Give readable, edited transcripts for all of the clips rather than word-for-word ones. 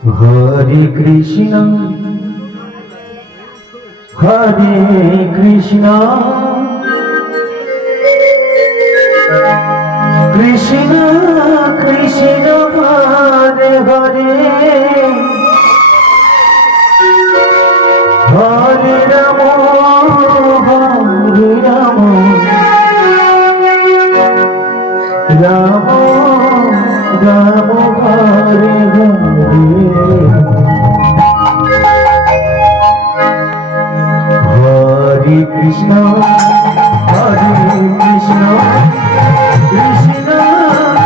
Hare Krishna Hare Krishna Krishna Krishna Hare Hare Hare Ram Hare Ram Ram Ram Hare Hare Krishna Hare Krishna Krishna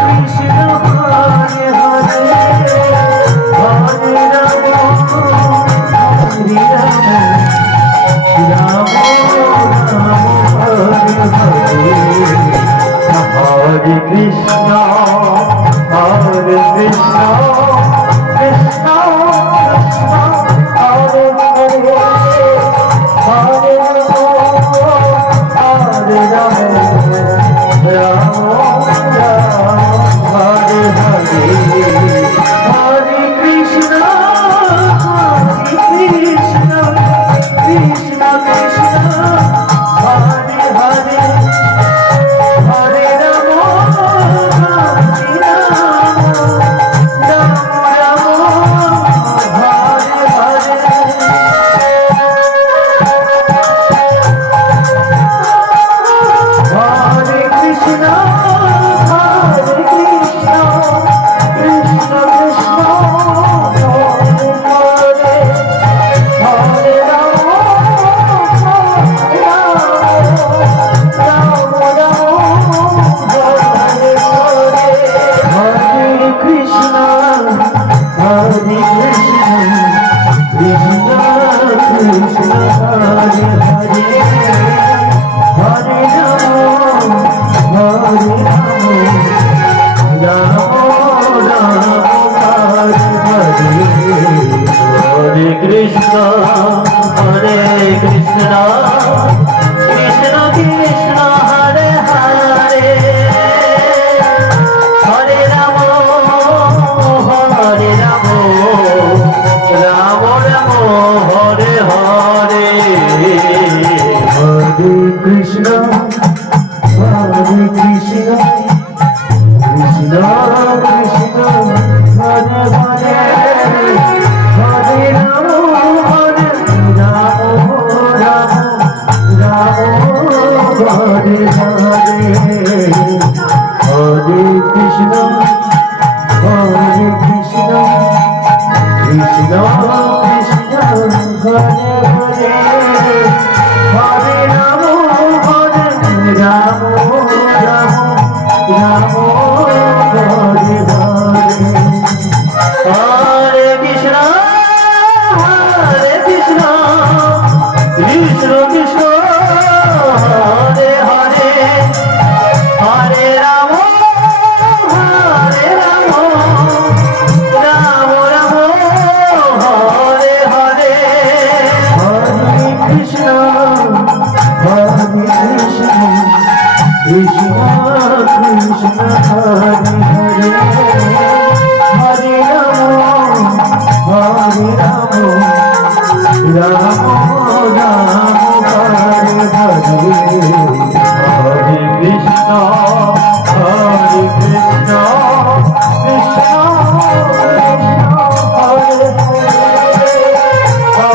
Krishna Hare Hare Hare Ram Hare Ram Ram Ram Hare Hare Hare Krishna Hare Krishna Krishna Krishna Hare Hare Hare Ram Ram Ram Hare Hare Hare Krishna Krishna Krishna Krishna Hare Hare Hare Ram Hare Ram Ram Ram Hare Hare Hare Krishna Hare Krishna Krishna Krishna Hare Hare Hare Ram Ram Ram Hare Hare Hare Krishna Hare Krishna Krishna Krishna Hare Hare Hare Ram Hare Ram Ram Ram Hare Hare Krishna Hare Krishna Krishna Krishna Hare Hare Hare Ram Hare Ram Ram Ram Hare Hare Hare Krishna Hare Krishna Krishna Krishna Hare Hare Hare Ram Hare Ram Ram Ram Hare Hare Hare Krishna Hare Krishna Krishna Krishna Hare Hare Hare Ram Hare Ram Ram Ram Hare Hare Hare Krishna Krishna Krishna Hare Hare Hare Ram Ram Ram Hare Hare Hare Krishna Hare Krishna Krishna Krishna Hare Hare Hare Ram Ram Ram Hare Hare Hare Krishna Hare Krishna Krishna Krishna Hare Hare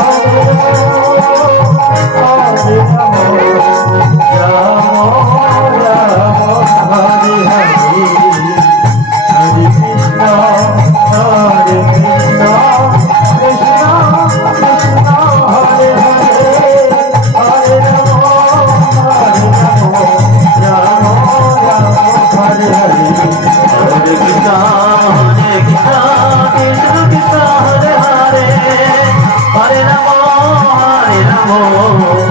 Hare Ram Ram Hare Hare Hare Krishna Hare Krishna Krishna Krishna Hare Hare Hare Ram Ram Ram Hare Hare Hare Krishna Hare Krishna Krishna Krishna Hare Hare Hare Ram